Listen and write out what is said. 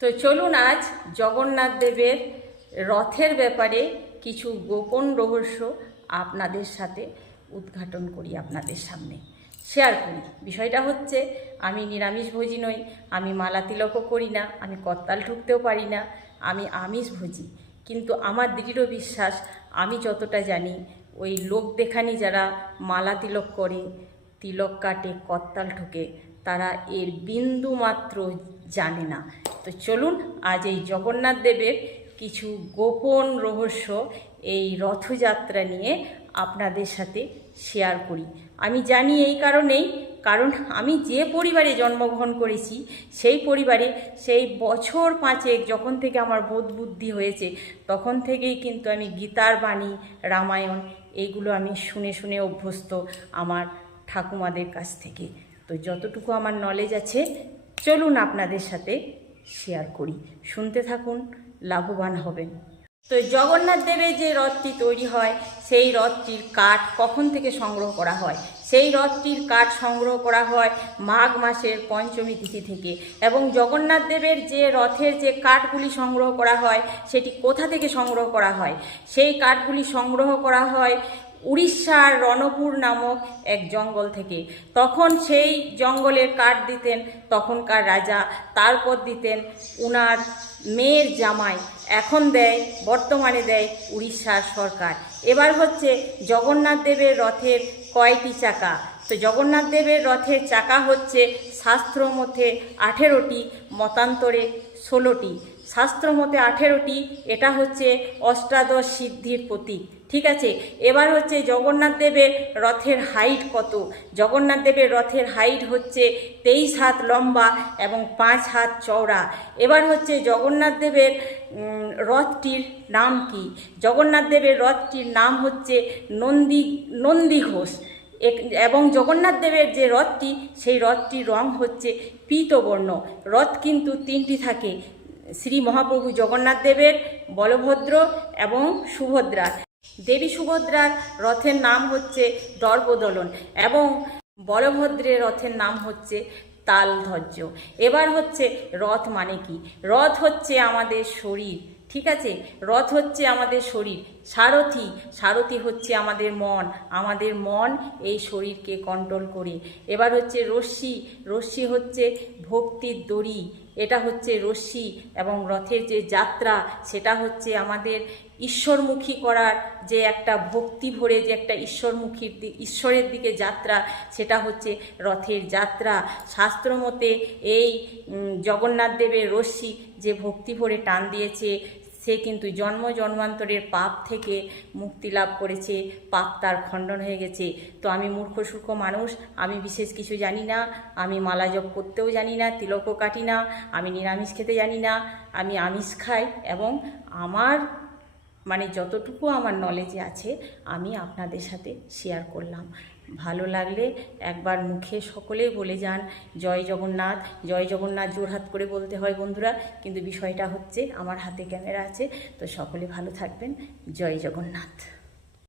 তো চলুন আজ জগন্নাথ দেবের রথের ব্যাপারে কিছু গোপন রহস্য আপনাদের সাথে উদ্ঘাটন করি, আপনাদের সামনে শেয়ার করি। বিষয়টা হচ্ছে, আমি নিরামিষভোজী নই, আমি মালা তিলকও করি না, আমি করতাল ঠুকতেও পারি না, আমি আমিষভোজী। কিন্তু আমার দৃঢ় বিশ্বাস, আমি যতটা জানি, ওই লোক দেখানি যারা মালা তিলক করে, তিলক কাটে, করতাল ঠুকে, তারা এর বিন্দু মাত্র জানে না। তো চলুন আজ এই জগন্নাথ দেবের কিছু গোপন রহস্য এই রথযাত্রা নিয়ে আপনাদের সাথে শেয়ার করি। আমি জানি এই কারণেই, কারণ আমি যে পরিবারে জন্মগ্রহণ করেছি, সেই পরিবারে সেই বছর 5 যখন থেকে আমার বোধ বুদ্ধি হয়েছে, তখন থেকেই কিন্তু আমি গীতার বাণী, রামায়ণ এইগুলো আমি শুনে শুনে অভ্যস্ত আমার ঠাকুমাদের কাছ থেকে। তো যতটুকু আমার নলেজ আছে, চলুন আপনাদের সাথে শেয়ার করি, শুনতে থাকুন, লাভবান হবেন। তো জগন্নাথ দেবের যে রথটি তৈরি হয়, সেই রথটির কাঠ কখন থেকে সংগ্রহ করা হয়? সেই রথটির কাঠ সংগ্রহ করা হয় মাঘ মাসের পঞ্চমী তিথি থেকে। এবং জগন্নাথ দেবের যে রথের যে কাঠগুলি সংগ্রহ করা হয়, সেটি কোথা থেকে সংগ্রহ করা হয়? সেই কাঠগুলি সংগ্রহ করা হয় উড়িষ্যার রণপুর নামক এক জঙ্গল থেকে। তখন সেই জঙ্গলের কাঠ দিতেন তখনকার রাজা, তারপর দিতেন উনার মেয়ের জামাই, এখন দেয়, বর্তমানে দেয় উড়িষ্যার সরকার। এবার হচ্ছে জগন্নাথ দেবের রথের কয়টি চাকা? তো জগন্নাথ দেবের রথের চাকা হচ্ছে শাস্ত্র মতে 18টি, মতান্তরে 16টি। শাস্ত্র মতে 18টি, এটা হচ্ছে অষ্টাদশ সিদ্ধির প্রতীক। ঠিক আছে, এবার হচ্ছে জগন্নাথ দেবের রথের হাইট কত? জগন্নাথ দেবের রথের হাইট হচ্ছে 23 হাত লম্বা এবং 5 হাত চওড়া। এবার হচ্ছে জগন্নাথ দেবের রথটির নাম কি? জগন্নাথ দেবের রথটির নাম হচ্ছে নন্দী ঘোষ। এবং জগন্নাথ দেবের যে রথটি, সেই রথটির রং হচ্ছে পীতবর্ণ। রথ কিন্তু 3টি থাকে, শ্রী মহাপ্রভু জগন্নাথ দেবের, বলভদ্র এবং সুভদ্রা। দেবী সুভদ্রার রথের নাম হচ্ছে দর্পদলন এবং বলভদ্রের রথের নাম হচ্ছে তালধ্বজ। এবার হচ্ছে রথ মানে কি? রথ হচ্ছে আমাদের শরীর। ঠিক আছে, রথ হচ্ছে আমাদের শরীর। সারথি হচ্ছে আমাদের মন এই শরীরকে কন্ট্রোল করে। এবার হচ্ছে রশ্মি হচ্ছে ভক্তির দড়ি, এটা হচ্ছে রশ্মি। এবং রথের যে যাত্রা, সেটা হচ্ছে আমাদের ঈশ্বরমুখী করার যে একটা ভক্তি ভরে যে একটা ঈশ্বরের দিকে যাত্রা, সেটা হচ্ছে রথের যাত্রা। শাস্ত্র মতে এই জগন্নাথ দেবের রশ্মি যে ভক্তি ভরে টান দিয়েছে, সে কিন্তু জন্মান্তরের পাপ থেকে মুক্তি লাভ করেছে, পাপ তার খণ্ডন হয়ে গেছে। তো আমি মূর্খ সূর্খ মানুষ, আমি বিশেষ কিছু জানি না, আমি মালা জপ করতেও জানি না, তিলকও কাটি না, আমি নিরামিষ খেতে জানি না, আমি আমিষ খাই। এবং আমার যতটুকু আমার নলেজে আছে, আমি আপনাদের সাথে শেয়ার করলাম। ভালো লাগলে একবার মুখে সকলেই বলে যান জয় জগন্নাথ, জয় জগন্নাথ। জোরহাত করে বলতে হয় বন্ধুরা, কিন্তু বিষয়টা হচ্ছে আমার হাতে ক্যামেরা আছে। তো সকলে ভালো থাকবেন। জয় জগন্নাথ।